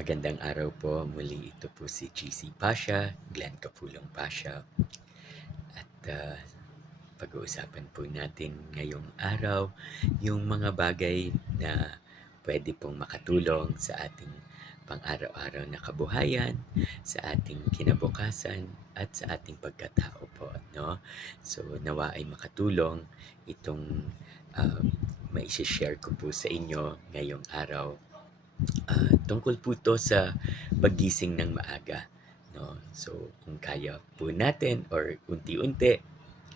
Magandang araw po. Muli ito po si GC Pasha, Glenn Capulong Pasha. At pag-uusapan po natin ngayong araw yung mga bagay na pwede pong makatulong sa ating pang-araw-araw na kabuhayan, sa ating kinabukasan, at sa ating pagkatao po. No? So nawa ay makatulong itong maisi-share ko po sa inyo ngayong araw. Tungkol po 'to sa paggising ng maaga, 'no. So, kung kaya po natin or unti-unti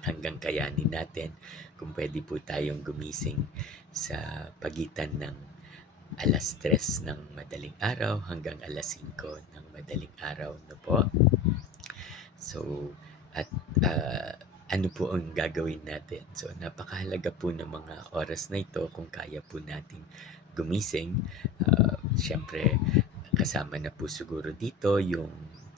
hanggang kayanin natin, kung pwede po tayong gumising sa pagitan ng 3:00 ng madaling araw hanggang 5:00 ng madaling araw, 'no po. So, at ano po ang gagawin natin? So, napakahalaga po ng mga oras na ito kung kaya po nating gumising. Siyempre, kasama na po siguro dito yung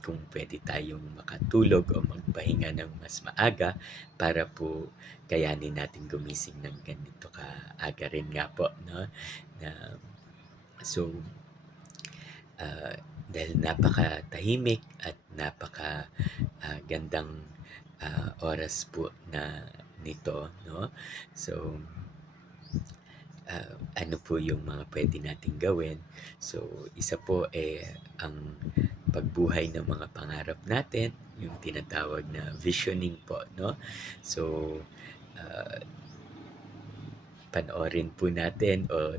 kung pwede tayong makatulog o magpahinga ng mas maaga para po kayanin natin gumising ng ganito kaaga rin nga po, no? Na, so, dahil napakatahimik at gandang oras po na nito, no? So, ano po yung mga pwede nating gawin? So, isa po ang pagbuhay ng mga pangarap natin, yung tinatawag na visioning po, no? So, uh, panoorin po natin o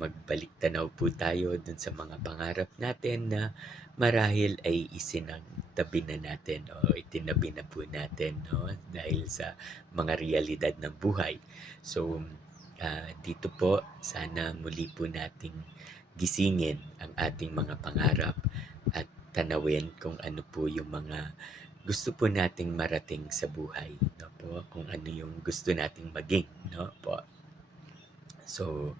magbalik tanaw po tayo dun sa mga pangarap natin na marahil ay isinagtabi na natin o itinabi na po natin, no? Dahil sa mga realidad ng buhay. So, dito po, sana muli po nating gisingin ang ating mga pangarap at tanawin kung ano po yung mga gusto po nating marating sa buhay, no po? Kung ano yung gusto nating maging, no po? So,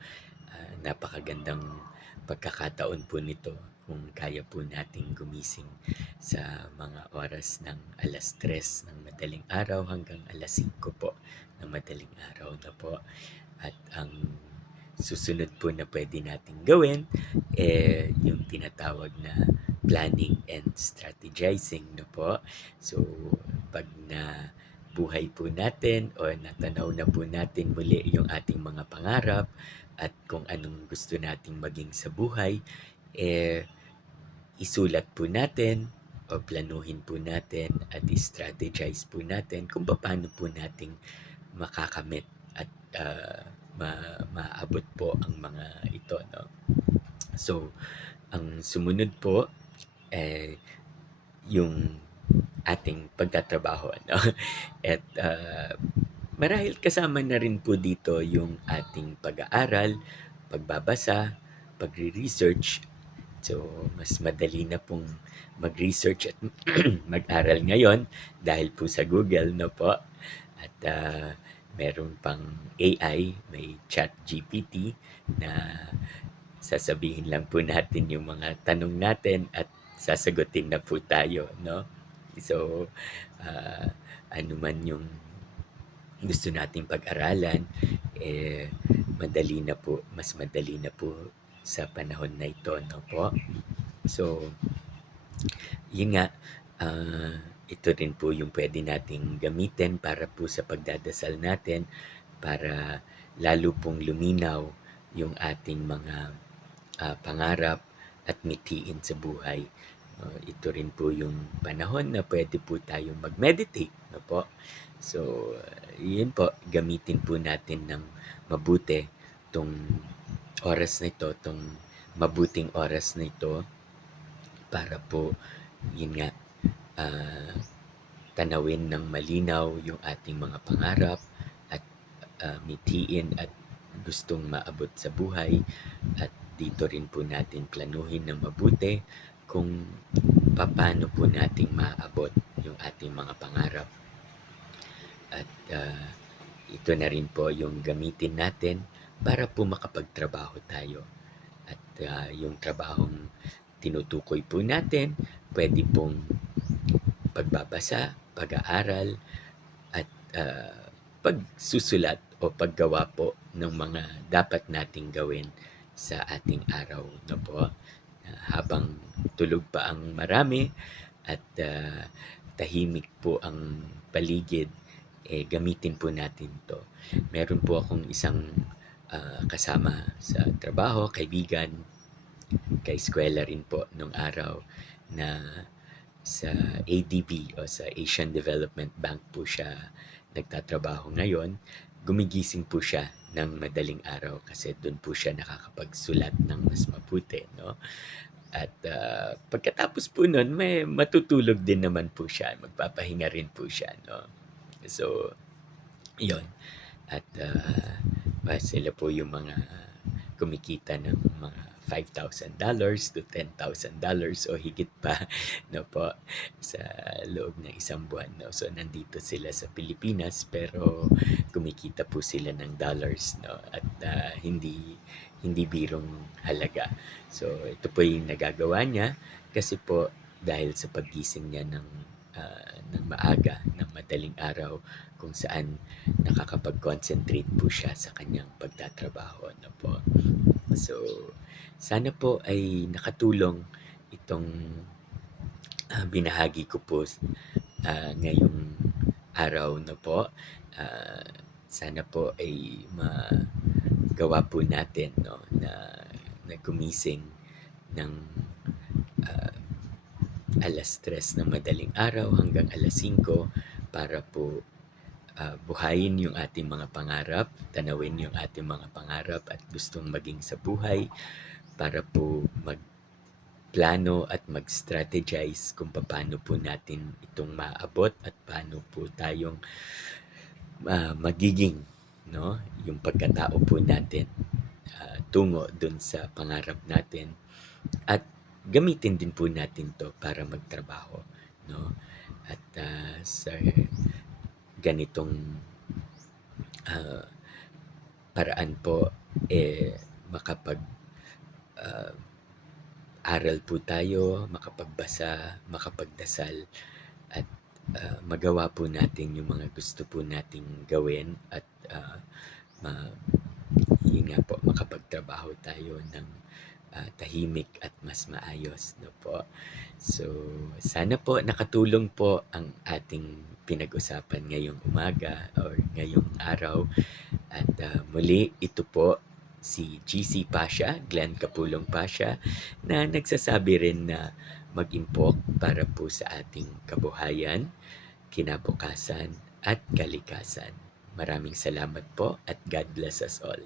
napakagandang pagkakataon po nito kung kaya po nating gumising sa mga oras ng 3:00 ng madaling araw hanggang 5:00 po ng madaling araw na po. At ang susunod po na pwede nating gawin yung tinatawag na planning and strategizing, no po. So, pag na buhay po natin o natanaw na po natin muli yung ating mga pangarap at kung anong gusto nating maging sa buhay, isulat po natin o planuhin po natin at strategize po natin kung paano po nating makakamit at maabot po ang mga ito, no? So, ang sumunod po yung ating pagtatrabaho, no? At marahil kasama na rin po dito yung ating pag-aaral, pagbabasa, pagre-research. So, mas madali na pong mag-research at mag-aral ngayon dahil po sa Google, no po. At meron pang AI, may ChatGPT na sasabihin lang po natin yung mga tanong natin at sasagutin na po tayo, no? So, ano man yung gusto nating pag-aralan, madali na po, mas madali na po sa panahon na ito, no po? So, yun nga, ito rin po yung pwede nating gamitin para po sa pagdadasal natin para lalo pong luminaw yung ating mga pangarap at mithiin sa buhay. Ito rin po yung panahon na pwede po tayong mag-meditate, no po? So, yun po, gamitin po natin ng mabuti tong oras na ito, tong mabuting oras na ito para po, yun nga, tanawin ng malinaw yung ating mga pangarap at mithiin at gustong maabot sa buhay. At dito rin po natin planuhin ng mabuti kung paano po nating maabot yung ating mga pangarap. At ito na rin po yung gamitin natin para po makapagtrabaho tayo. At yung trabahong tinutukoy po natin, pwede pong pagbabasa, pag-aaral, at pagsusulat o paggawa po ng mga dapat nating gawin sa ating araw na po. habang tulog pa ang marami at tahimik po ang paligid, gamitin po natin 'to. Meron po akong isang kasama sa trabaho, kaibigan, kaeskuwela rin po nung araw na sa ADB o sa Asian Development Bank po siya nagtatrabaho ngayon. Gumigising po siya ng madaling araw kasi doon po siya nakakapagsulat ng mas mabuti, no? At pagkatapos po nun, may matutulog din naman po siya, magpapahinga rin po siya, no? So, yon. At sila po yung mga kumikita ng mga $5,000 to $10,000 o higit pa no po sa loob ng isang buwan, no. So nandito sila sa Pilipinas pero kumikita po sila ng dollars, no, at hindi hindi birong halaga. So ito po yung nagagawa niya kasi po dahil sa paggising niya ng maaga, ng madaling araw kung saan nakakapag-concentrate po siya sa kanyang pagtatrabaho, ano po. So, sana po ay nakatulong itong binahagi ko po ngayong araw na po. Sana po ay magawa po natin, no, na gumising ng ah, 3:00 ng madaling araw hanggang 5:00 para po buhayin yung ating mga pangarap, tanawin yung ating mga pangarap at gustong maging sa buhay para po magplano at mag-strategize kung paano po natin itong maabot at paano po tayong magiging, no, yung pagkatao po natin tungo dun sa pangarap natin at gamitin din po natin to para magtrabaho, no? At sa ganitong ah, paraan po makapag ah, aral po tayo, makapagbasa, makapagdasal at magawa po natin yung mga gusto po nating gawin at ma yun nga po, makapagtrabaho tayo ng tahimik at mas maayos, no po. So, sana po nakatulong po ang ating pinag-usapan ngayong umaga or ngayong araw. At muli, ito po si GC Pasha, Glenn Capulong Pasha, na nagsasabi rin na mag-impok para po sa ating kabuhayan, kinabukasan at kalikasan. Maraming salamat po at God bless us all.